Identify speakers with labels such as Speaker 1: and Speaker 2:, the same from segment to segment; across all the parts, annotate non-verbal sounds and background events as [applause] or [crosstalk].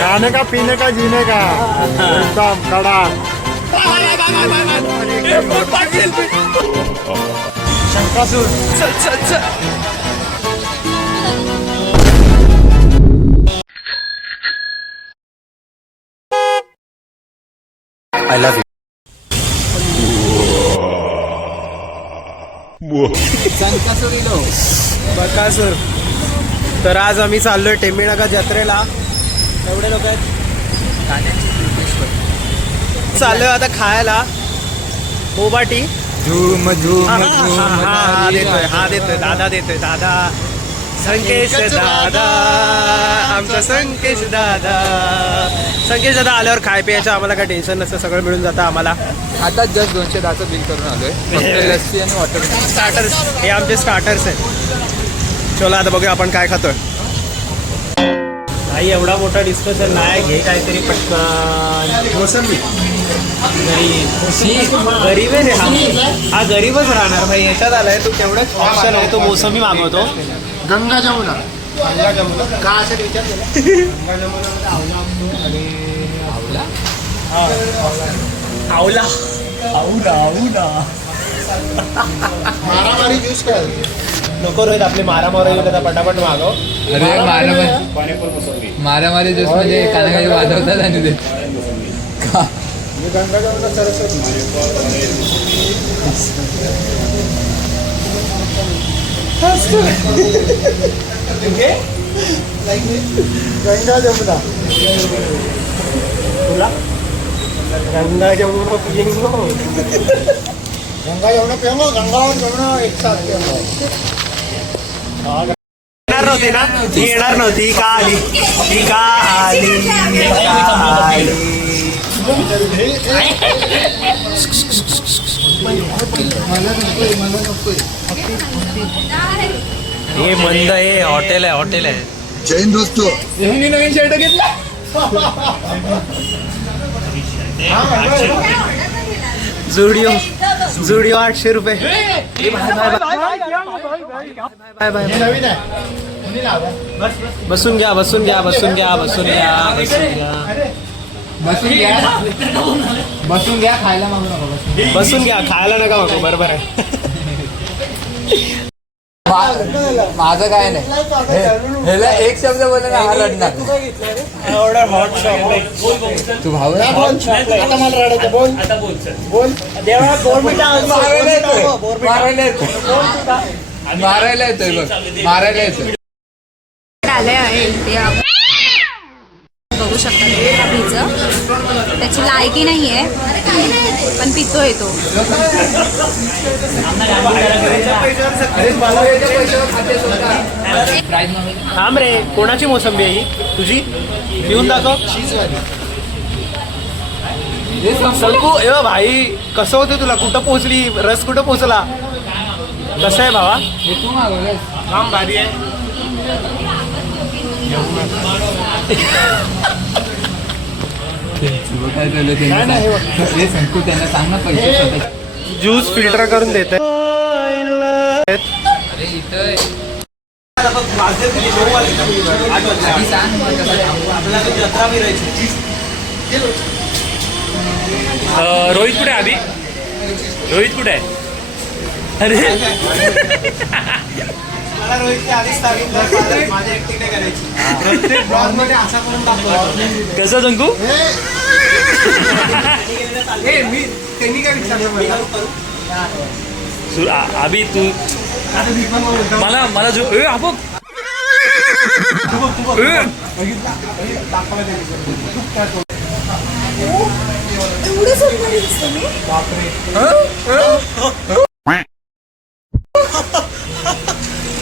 Speaker 1: खाने का पीने का जीने का? एकदम कडा शंकासूर.
Speaker 2: Love you
Speaker 3: Bakasur. तर आज आम्ही चाललोय टेंबिनाका जत्रेला. एवढे लोक आहेत. चाललोय आता खायला. बोबाटी.
Speaker 2: झूम झूम
Speaker 3: हा, हा, हा, हा देतोय हा देतोय दादा देतोय दादा. संकेश दादा. आमचा संकेश दादा. संकेश दादा आल्यावर खाय प्यायचं आम्हाला काय टेन्शन नसतं सगळं मिळून जातं आम्हाला.
Speaker 2: आता जस्ट दोनशे दहाचं बिल करून आलोय. फक्त लस्सी आणि वॉटर
Speaker 3: स्टार्टर्स हे आमचे स्टार्टर्स आहेत. चला आता बघूया आपण काय खातोय. नाही एवढा मोठा डिस्कशन नाही घे काहीतरी पटकन. मोसंबी. गरीब गरीब आहे रे हा. हा गरीबच राहणार. भाई याच्यात आलाय तू तेवढंच ऑप्शन आहे तो मोसंबी मागवतो.
Speaker 1: गंगा जमुना. का असं विचार
Speaker 3: आवला आवला आवला
Speaker 1: मारामारी ज्यूस काय?
Speaker 3: नको रोहित आपली मारामारा येऊ आता पटापट मागव.
Speaker 2: अरे मारामारी मारामारी जस्ट म्हणजे कानाखाली वाजवतात आणि ते. का?
Speaker 1: मी गंगा जमुना सरस्वती गंगा जमुना
Speaker 3: तुला गंगा जमुना
Speaker 1: गंगा जमुना गंगा जमुना एक साथ
Speaker 3: येणार नव्हती ना ती येणार नव्हती ही का आली ही का आली ही का आली हे मंद आहे हॉटेल आहे हॉटेल आहे
Speaker 1: जैन दोस्तो
Speaker 2: नवीन शर्ट घेतला
Speaker 3: जुडिओ जूडियो आठशे रुपये। बाय, बाय, बसून घ्या बसून घ्या बसून घ्या बसून घ्या बसून घ्या।
Speaker 2: बसून घ्या. बसून घ्या खायला मागू नका बसून.
Speaker 3: गया घ्या खायला नका मागू बरोबर आहे.
Speaker 2: माझं काय नाही. हे- ह्याला एक शब्द बोलला ना हा रडणार
Speaker 3: ऑर्डर हॉट चॉकलेट
Speaker 2: तू भाऊ आहे?
Speaker 1: आता मला रडायचं. बोल. बोल
Speaker 3: देवा
Speaker 2: मारायला येतोय. मारायला येतोय. मारायला येतोय बघ. मारायला येतोय.
Speaker 4: आलंय आहे. इथे बघू शकता. त्याची लायकी नाही आहे पण पितोय तो.
Speaker 3: थांब रे कोणाची मोसंबी आहे ही? तुझी? पिऊन दाखव. सलकू ए भाई कसं होतं तुला? कुठं पोहोचली? रस कुठं पोहोचला? कसं आहे भावा? काम भारी आहे.
Speaker 2: हे संकू त्यांना सांग ना पैसे स्वतः
Speaker 3: ज्यूस फिल्टर करून देत.
Speaker 2: आधी
Speaker 5: रोहित कुठे आहे अभि रोहित कुठे आहे? अरे.
Speaker 3: मला रोहितची आधीच सांगितलं माझ्या एकटीने करायची. प्रत्येक ब्लॉगमध्ये असा करून दाखवा
Speaker 5: कसं जंकू
Speaker 3: ए मी त्यांनी काय विचारलं मला?
Speaker 5: सु- आ- अभि तू
Speaker 3: आता मी पण बोलतो.
Speaker 5: मला मला जो ए अबो
Speaker 3: तू बघ, तू बघ, मी. [laughs] [laughs]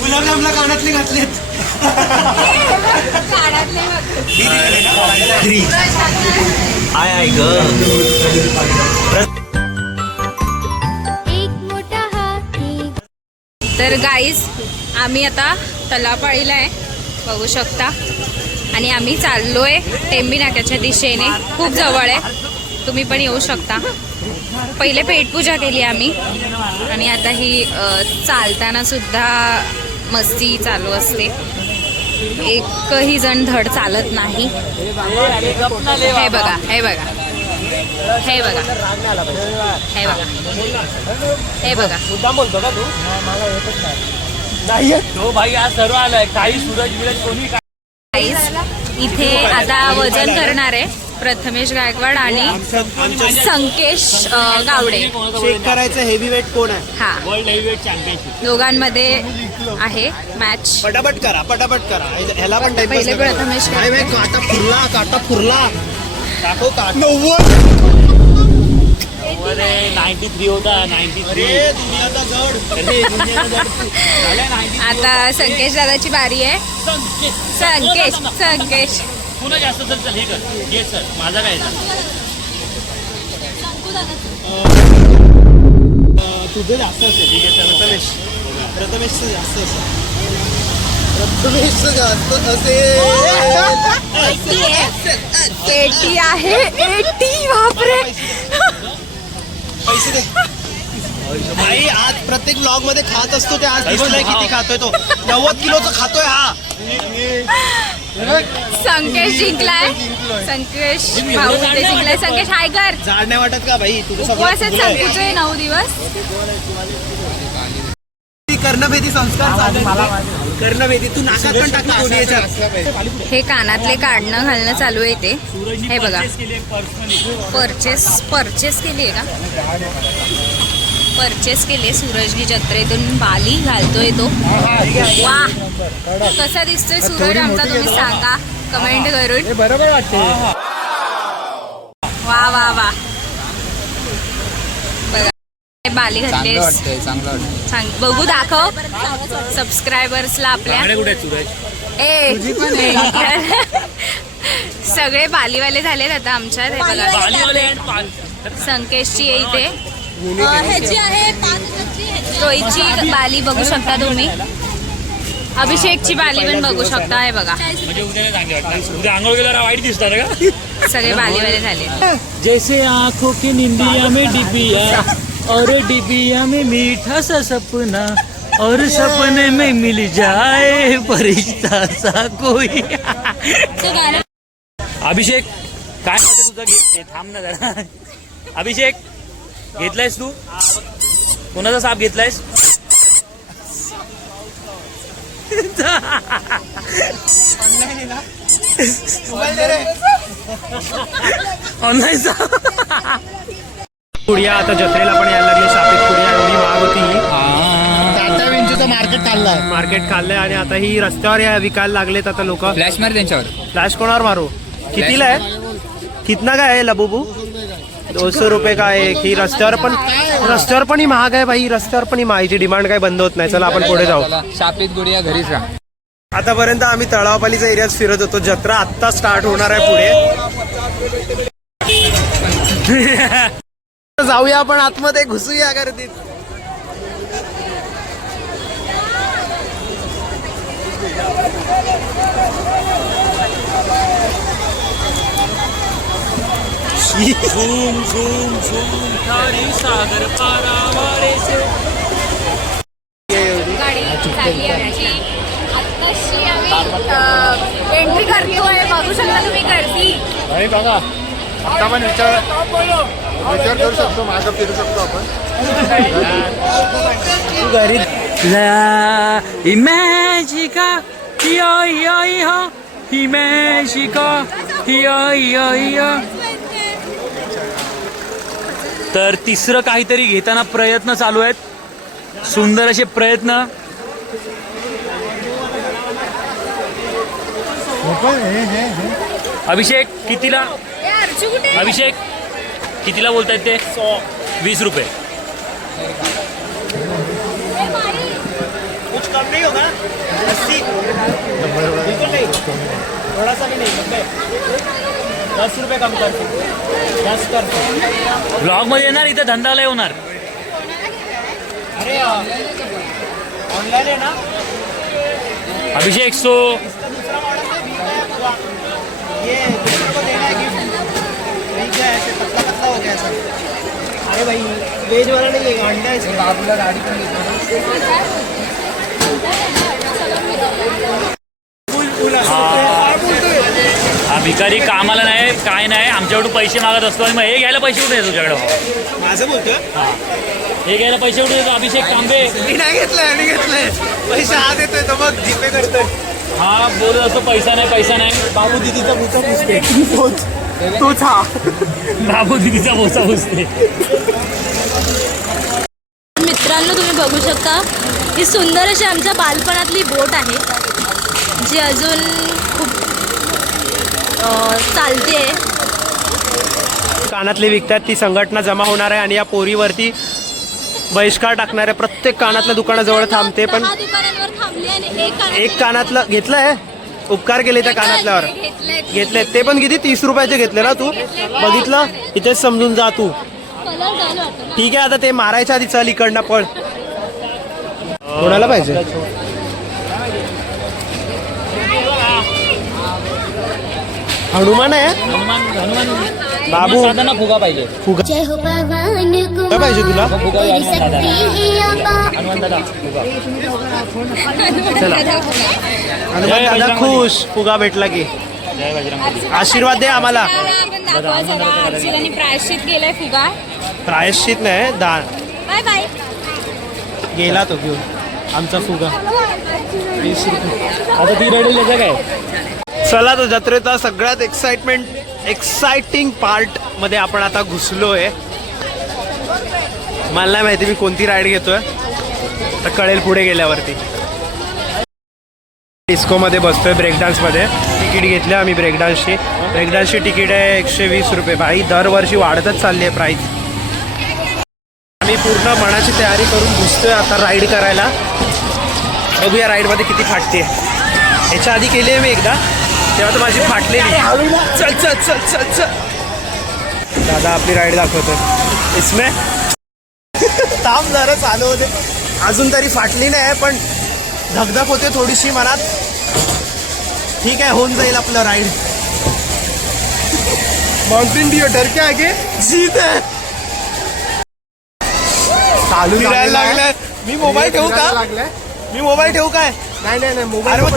Speaker 3: गुलाबजामला कानातले घातलेत. आय आय ग.
Speaker 4: एक मोठा हाती तर गाईज आम्ही आता तलावपाळीला आहे. बघू शकता. आणि आम्ही चाललोय टेंबी नाक्याच्या दिशेने. खूप जवळ आहे. तुम्ही पण येऊ शकता. पहिले पेटपूजा केली आम्ही. आणि आता ही चालताना सुद्धा मस्ती चालू असते. एकही जण धड चालत नाही. हे बघा हे बघा. हे बघा. हे बघा. हे बघा.
Speaker 3: मुद्दाम बोलतो का तू नाही
Speaker 5: तो भाई आज सर्व आलाय. काही सूरज बिरज कोणी
Speaker 4: Guys, इथे आता वजन करणार आहे. प्रथमेश गायकवाड आणि संकेश अं, गावडे.
Speaker 3: चेक करायचं हेवी वेट कोण आहे?
Speaker 4: हा.
Speaker 5: वर्ल्ड हेवीवेट चॅम्पियनशिप
Speaker 4: दोघांमध्ये आहे मॅच
Speaker 3: पटापट करा पटापट करा. ह्याला पण टाइम
Speaker 4: पहिले प्रथमेश
Speaker 3: काटा फुरला काटा फुरला. दाखव का नव्वद.
Speaker 5: नाईन्टी थ्री होता नाईन्टी थ्री
Speaker 3: अरे दुनियाचा जड अरे, दुनियाचा जड
Speaker 4: आता संकेश दादाची बारी आहे. संकेश संकेश.
Speaker 5: पुन्हा जास्त चल चल हे कर. घे सर माझा काय
Speaker 3: तुझं जास्त असेल ठीक आहे प्रथमेश प्रथमेशचं जास्त असेल. प्रथमेशचं जास्त असेल.
Speaker 4: एटी आहे एटी बापरे.
Speaker 3: पैसे दे. भाई आज प्रत्येक ब्लॉगमध्ये खात असतो ते आज दिसलाय किती खातोय तो? नव्वद किलोचं खातोय हा. [laughs]
Speaker 4: संकेश जिंकलाय. संकेश भाऊ इथे जिंकलाय. संकेश हाय
Speaker 3: जाड नाही वाटत का भाई
Speaker 4: उपवासच. संपूचे नऊ दिवस.
Speaker 3: कर्णभेदी संस्कार चालू कर्णभेदी तू नाकात पण टाकला कोणी याच्यात.
Speaker 4: हे कानातले काढणं घालणं चालू आहे ते हे बघा. परचेस परचेस केली आहे का? परचेस केली सूरजनी जत्रेतून. बाली घालतोय तो. वा कसा दिसतोय सूरज? आमचा तुम्ही सांगा. कमेंट करून.
Speaker 2: बरोबर वाटते
Speaker 4: वा वा वा बघा. बाली घातलीस सांग बघू दाखव. सबस्क्रायबर्सला आपल्या. ए. [laughs] सगळे बालीवाले झालेत आता आमच्यात. हे बघा. संकेशची आहे रोहितची बाली बघू शकता तुम्ही. अभिषेकची बाली पण बघू शकता हे बघा.
Speaker 5: म्हणजे उद्या नाही चांगले वाटणार. उद्या आंघोळ गेल्यावर वाईट दिसणार का?
Speaker 4: सगळे बालीवाले झाले.
Speaker 5: जैसे आंखों की निंदिया में डिबिया और डिबिया में मीठा सा सपना और सपने में मिल जाए फरिश्ता सा कोई। अभिषेक काय म्हणते तुझं थांब ना जरा. अभिषेक घेतलायस तू? कोणाचा साप घेतलायस? ऑनलाईन साप
Speaker 3: पुडिया आता जत्रेला पण यायला लागली शापित पुडिया एवढी महाग होती ही.
Speaker 1: मार्केट चाललंय
Speaker 3: मार्केट खाल्लंय. आणि आता ही रस्त्यावर या विकायला लागलेत आता लोक.
Speaker 2: फ्लॅश मार त्यांच्यावर.
Speaker 3: फ्लॅश कोणावर मारू? कितीला आहे? कितना काय आहे लबुबू? दोनशे रुपये का एक ही रस्त्यावर पण रस्त्यावर पण ही महाग आहे भाई. रस्त्यावर पण ही महागची डिमांड काय बंद होत नाही. चला आपण पुढे जाऊ.
Speaker 2: शापित गुडिया घरीच राहा.
Speaker 3: आतापर्यंत आम्ही तळावपालीच्या एरियात फिरत होतो. जत्रा आत्ता स्टार्ट होणार आहे पुढे. [laughs] जाऊया आपण आतमध्ये घुसूया गर्दीत.
Speaker 5: झूम झूम झूम खारी सागर पारावारे से
Speaker 4: गाडी चालली आमची आत्ताशी आम्ही एंट्री करतोय बघू शकता तुम्ही गर्दी
Speaker 1: आणि बघा आता पण विचार विचार करू शकतो मागं फिरू शकतो आपण
Speaker 5: La imagica, io io io, imagica, io io io. तर तिसरं काहीतरी घेताना प्रयत्न चालू आहेत. सुंदर असे प्रयत्न. अभिषेक कितीला? अभिषेक कितीला बोलतायत ते? वीस रुपये.
Speaker 3: कुछ कम नहीं होगा। अस्सी। बिल्कुल नहीं। थोड़ा सा भी नहीं मतलब दस रुपये कम कर दस कर
Speaker 5: ब्लॉगमध्ये येणार इथं धंदाला होणार
Speaker 3: अरे ऑनलाइन है ना?
Speaker 5: अभिषेक सो.
Speaker 3: है है है है हो अरे भाई वेज वाला नहीं है अंडा है
Speaker 2: बाबूला गाडी पण घेतो
Speaker 5: फुल भिकारी कामाला नाही काय नाही आमच्याकडून पैसे मागत असतो आणि मग हे घ्यायला पैसे कुठे येतो तुझ्याकडं?
Speaker 3: माझं बोलतोय?
Speaker 5: हे. घ्यायला पैसे कुठे येतो अभिषेक तांबे
Speaker 3: मी नाही घेतलंय मी घेतलंय. पैसे हा देतोय तर मग जीपे करतोय.
Speaker 5: हा बोलत असतो पैसा नाही पैसा नाही.
Speaker 3: बाबू दिदीचा भूता पुसते. तोच तोच हा.
Speaker 5: बाबू दिदीचा बोसा बसते
Speaker 4: मित्रांनो तुम्ही बघू शकता ही सुंदर अशी आमच्या बालपणातली बोट आहे. जी अजून चालते.
Speaker 3: कानातले विकतात ती संघटना जमा होणार आहे आणि या पोरीवरती बहिष्कार टाकणाऱ्या प्रत्येक कानातल्या दुकानाजवळ थांबते पण
Speaker 4: एक कानातलं-
Speaker 3: कानातलं घेतलंय? उपकार केले त्या कानातल्यावर. घेतले ते पण किती? तीस रुपयाचे घेतले ना तू? बघितलं? इथेच समजून जा तू. ठीक आहे आता ते मारायच्या आधी चल इकडनं पळ. कोणाला पाहिजे? हनुमान आहे?
Speaker 5: हनुमान हनुमान
Speaker 3: बाबू.
Speaker 5: फुगा पाहिजे.
Speaker 6: जय हो भगवान को
Speaker 3: काय पाहिजे तुला?
Speaker 5: फुगा
Speaker 6: ही
Speaker 5: हनुमान दादा फुगा.
Speaker 3: हनुमान दादा खुश. फुगा भेटला की.
Speaker 5: जय बजरंग
Speaker 3: आशीर्वाद दे आम्हाला.
Speaker 4: आपण दाखवा सगळा अर्चिताने प्रायश्चित केलंय फुगा.
Speaker 3: प्रायश्चित नाही दान.
Speaker 4: Bye bye.
Speaker 3: गेला तो घेऊन. आमचा फुगा.
Speaker 5: आता ती रडेल काय?
Speaker 3: चला तो जत्रेचा सगळ्यात एक्साइटमेंट एक्साइटिंग पार्टमध्ये आपण आता घुसलोय. मला नाही माहिती मी कोणती राईड घेतोय. तर कळेल पुढे गेल्यावरती. डिस्कोमध्ये बसतोय ब्रेकडान्समध्ये तिकीट घेतलं आम्ही ब्रेकडान्सची ब्रेकडान्सची तिकीट आहे एकशे वीस रुपये. भाई दरवर्षी वाढतच चालली आहे प्राईस आम्ही पूर्ण मनाची तयारी करून घुसतोय आता राईड करायला. बघूया राईडमध्ये किती फाटते याच्या आधी केली आहे मी एकदा. तेव्हा तर माझी फाटलेली. चल चल चल चल चल. दादा आपली राईड दाखवतोय. इसमे? थांब जरा चालू होते. अजून तरी फाटली नाही पण धगधग होते थोडीशी मनात. ठीक आहे होऊन जाईल आपलं राईड माउंटेन ड्यू डर के? आगे जीत आहे
Speaker 1: चालू
Speaker 3: लागलाय. मी मोबाईल ठेवू का?
Speaker 1: लागलाय.
Speaker 3: मी मोबाईल ठेवू काय?
Speaker 1: नाही नाही नाही mobile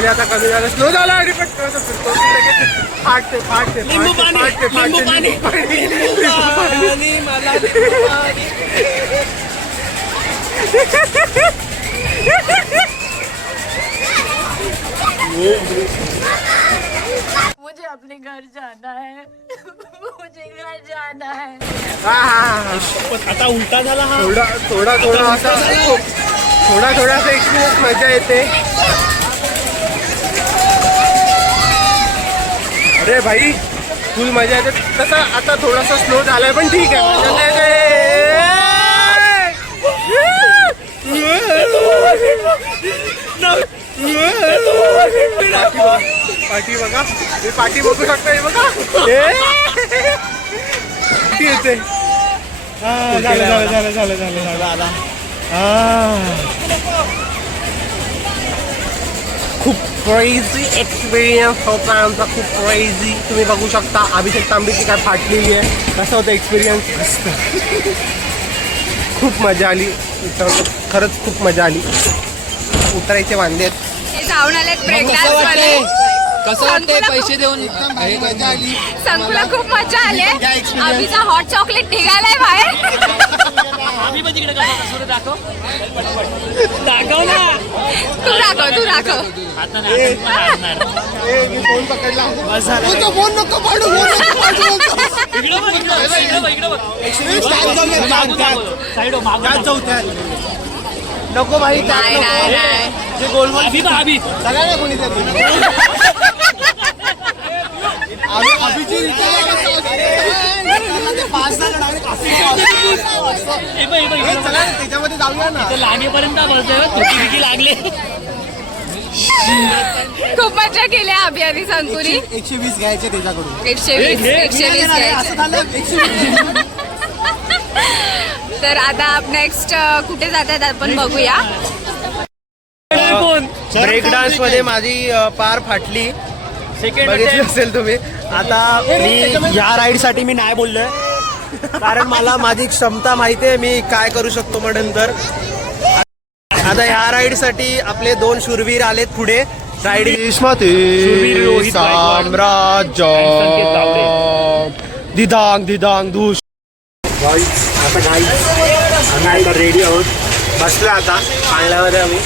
Speaker 1: फायनली आता कमी झालं स्लो झाला आणि पण थोडंसं फाटते फाटते
Speaker 3: लिंबू पाणी लिंबू पाणी
Speaker 6: मुझे अपने घर जाना है। मुझे घर जाना है.
Speaker 3: आता उलटा झाला हा.
Speaker 1: थोडा थोडा थोडा असा थोडा थोडा असा एक्सपिरियन्स मज़ा येते. अरे भाई फुल मजा येते. तसा आता थोडासा स्लो झालाय पण ठीक आहे. पाठी बघा. हे पाठी बघू शकता हे बघा. येते झालं झालं झालं झालं झालं. झालं क्रेझी एक्सपिरियन्स होता आमचा खूप क्रेझी तुम्ही बघू शकता अभिषेक तांबेची काय फाटलेली आहे कसं होतं एक्सपिरियन्स मस्त खूप मजा आली उतरलो खरंच खूप मजा आली उतरायचे वांदे.
Speaker 4: हे जाऊन
Speaker 2: कसं वाटतंय? पैसे देऊन
Speaker 1: मजा आली.
Speaker 4: संकुला खूप मजा आली. अभिचा हॉट चॉकलेट निघालाय बाहेर. [laughs]
Speaker 5: आम्ही पण तिकडे कसं सुरू दाखव. दाखव ना.
Speaker 4: तू दाखव तू दाखव.
Speaker 5: आता नाही,
Speaker 1: फोन पकडला. फोन नको पाडू.
Speaker 5: इकडे बघ इकडे बघ, इकडे बघ. साईड हो,
Speaker 3: भाई त्यात
Speaker 4: नाही
Speaker 3: गोलमोल
Speaker 5: अभि.
Speaker 1: सगळ्यांना कोणी त्याच्यामध्ये जाऊया ना
Speaker 5: लागेपर्यंत बिकी लागले
Speaker 4: खूप मजा केली अभि आणि संकुरी
Speaker 1: एकशे वीस घ्यायचे त्याच्याकडून
Speaker 4: एकशे वीस एकशे वीस घ्यायचे तर आता नेक्स्ट कुठे जातात आपण बघूया
Speaker 5: कोण
Speaker 3: ब्रेक डान्समध्ये माझी पार फाटली बघितली असेल तुम्ही. आता मी ह्या राईडसाठी मी नाही बोललोय. कारण मला माझी क्षमता माहिती आहे मी काय करू शकतो मग नंतर आता ह्या राईडसाठी आपले दोन शूरवीर आलेत पुढे. राईड. साम्राज्य. दिदांग दिदांग आता आता रेडी आहोत. बसलो आता. पाळण्यामध्ये आम्ही.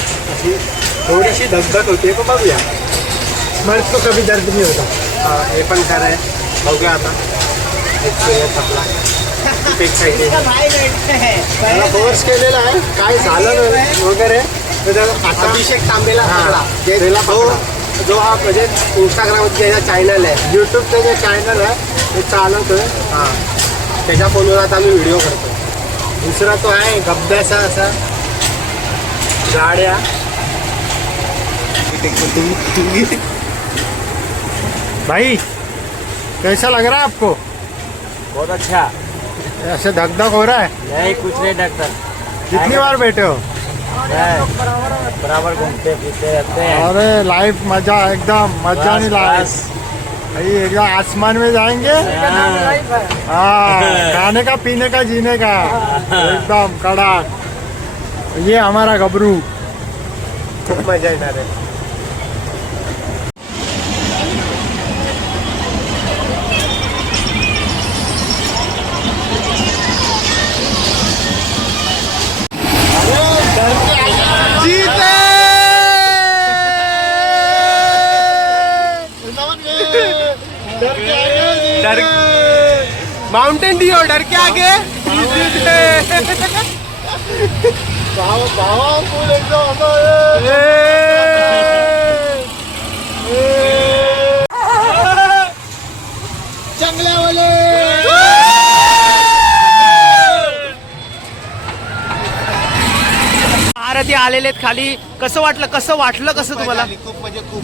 Speaker 3: थोडीशी धगधग होते बघूया. मग तो कमी दर्द नाही होता। हा, हे पण खरं आहे. बघूया आता. एक्सपिरियन्स आपला खूप एक्साइटेड फोर्स केलेला आहे. काय झालं नाही वगैरे. तर त्याला अभिषेक तांबेला पकडा. त्याला जो जो हा म्हणजे इंस्टाग्रामवरती त्याचा चॅनल आहे. यूट्यूबचं जे चॅनल आहे ते चालवतोय. हां. त्याच्या फोनवर आता आम्ही व्हिडिओ करतो दुसरा तो आहे गब्ब्याचा असा. गाड्या. भाई कैसा लग रहा है आपको?
Speaker 5: बहुत अच्छा।
Speaker 3: ऐसे धक धक हो रहा है?
Speaker 5: नहीं कुछ नहीं डॉक्टर।
Speaker 3: कितनी बार बैठे हो?
Speaker 5: बराबर घूमते फिरते रहते हैं।
Speaker 3: अरे लाइफ मज़ा एकदम मज़ा नहीं लाइफ भाई एकदम आसमान में जाएँगे? हाँ। [laughs] खाने का पीने का जीने का। एकदम कड़ाक। ये हमारा गबरू। खूप मज़ा येणार आहे माउंटेन ड्यू डर के आगे? आरती आलेले आहेत खाली. कसं वाटलं? कसं वाटलं कसं तुम्हाला?
Speaker 1: खूप म्हणजे खूप.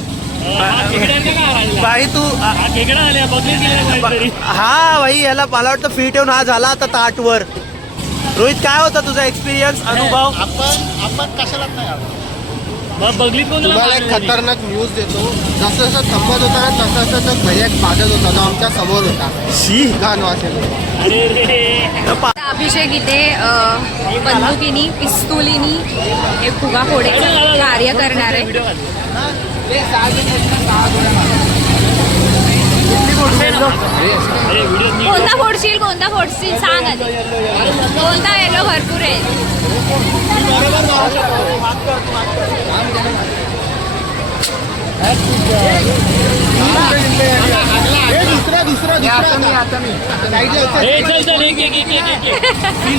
Speaker 3: भाई तू
Speaker 5: हा
Speaker 3: हा भाई याला मला वाटतं फिट येऊन हा झाला आता ताटवर रोहित काय होता तुझा एक्सपिरियन्स अनुभव
Speaker 1: आपण आपण कशाला नाही आलो. तुम्हाला एक खतरनाक न्यूज देतो जसं जसं थांबत होता ना तसं तसं तो भैया एक बाजत होता तो आमच्यासमोर होता
Speaker 3: शी
Speaker 1: गाण वाचेल
Speaker 4: अभिषेक इथे बंदुकीनी पिस्तुलीनी हे फुगा फोडायचं कार्य करणार आहे कोणता फोडशील कोणता फोडशील सांग आधी. कोणता येलो भरपूर आहे?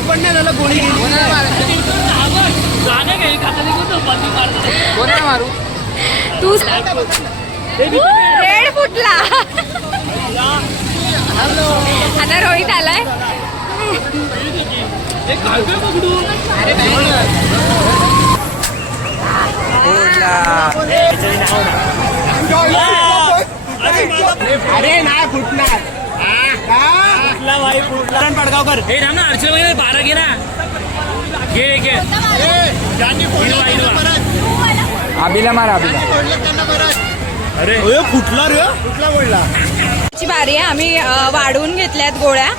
Speaker 3: पण नाही झालं गोळी गेली
Speaker 5: गाणं घे खाता निघून तो
Speaker 4: रेड फुटला. आता रोहित आलाय.
Speaker 3: अरे नाही फुटणार.
Speaker 5: फुटला भाई फुटला.
Speaker 3: पडगावकर.
Speaker 5: हे थांब ना अर्चना वगैरे बारा घे ना. घे घे.
Speaker 2: आबीला मार आबीला.
Speaker 5: अरे.
Speaker 3: फुटला रे?
Speaker 1: कुठला बोलला?
Speaker 4: ची बारी आहे आम्ही वाढवून घेतल्यात गोळ्या.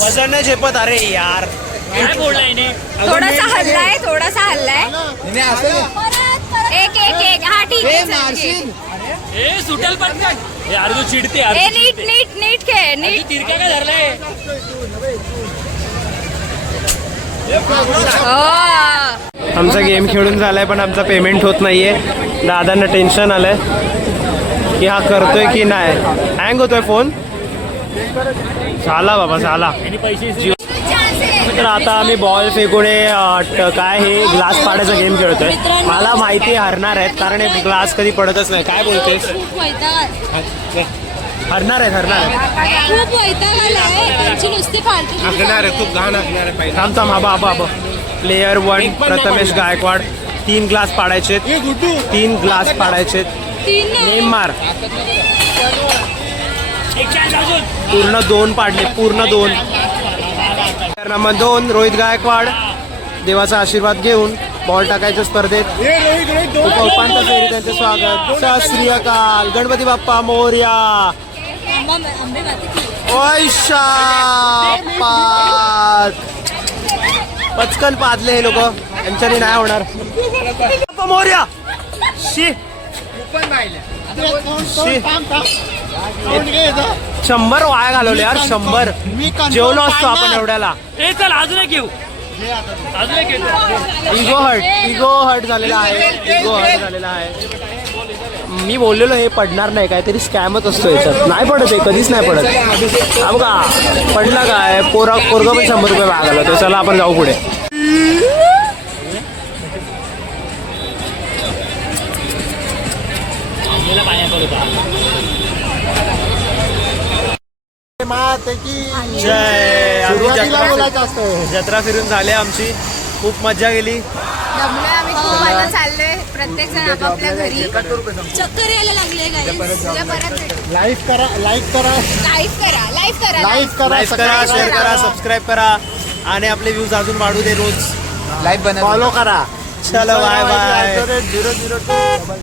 Speaker 3: वजन झेपत अरे यार.
Speaker 5: काय बोललाय ने
Speaker 4: थोडासा हल्लाय थोडासा हल्लाय एक एक एक. हा ठीक आहे चल.
Speaker 5: ए सुटेल पटकन हे अरे तू चिडते अरे
Speaker 4: ए नीट
Speaker 5: चिडते.
Speaker 4: नीट नीट खेळ नीट.
Speaker 5: तू तिरका काय धरलाय
Speaker 4: हो.
Speaker 3: आमचा गेम खेळून झालाय पण आमचा पेमेंट होत नाहीये. दादांना टेन्शन आलंय की हा करतोय की नाही. हँग होतोय फोन झाला बाबा झाला. तर आता आम्ही बॉल फेकून हे, काय हे ग्लास पाडायचा गेम खेळतोय. मला माहिती आहे हरणार आहेत कारण हे ग्लास कधी पडतच नाही. काय
Speaker 4: वैताग
Speaker 3: हरणार आहेत हरणार आहेत.
Speaker 4: खूप फालतू
Speaker 3: थांब थांब आबा आबा आबा प्लेयर वन प्रथमेश गायकवाड. तीन ग्लास पाडायचे तीन ग्लास पाडायचे
Speaker 4: तीन
Speaker 3: नेम मार पूर्ण दोन पाडले पूर्ण दोन. नंबर दोन रोहित गायकवाड. देवाचा आशीर्वाद घेऊन बॉल टाकायच्या स्पर्धेत. उप- उपांत्य फेरी त्यांचे स्वागत. सत श्री अकाल गणपती बाप्पा मोर्या. ओयशा पाद पचकन पादले हे लोक. यांच्यानी नाही होणार. मोर्या! शी! शी! शंभर वाया घालवले यार शंभर. जेवलो असतो आपण एवढ्याला.
Speaker 5: ए चल अजून एक घेऊ अजून एक
Speaker 3: इगो हर्ट इगो हर्ट झालेला आहे. इगो हर्ट झालेला आहे. मी बोललेलो हे पडणार नाही काहीतरी स्कॅमच असतो याच्यात. नाही पडत आहे कधीच नाही पडत. हा बघा पडला काय? पोरा पोरगा पण शंभर रुपये मागायला तर चला आपण जाऊ पुढे. जय आम्ही जत्रा- जत्रा फिरून झाली आमची. खूप मजा गेली.
Speaker 4: दमलोय आम्ही खूप आता चाललोय प्रत्येक जण आपापल्या घरी चक्कर यायला लागले परत
Speaker 1: लाईक करा लाईक करा.
Speaker 4: लाईव्ह करा लाईव्ह करा
Speaker 1: लाईक करा
Speaker 3: लाईक करा शेअर करा सबस्क्राईब करा. आणि आपले व्ह्यूज अजून वाढू दे रोज.
Speaker 2: लाईव्ह बनव.
Speaker 1: फॉलो करा.
Speaker 3: चलो bye bye
Speaker 1: zero zero two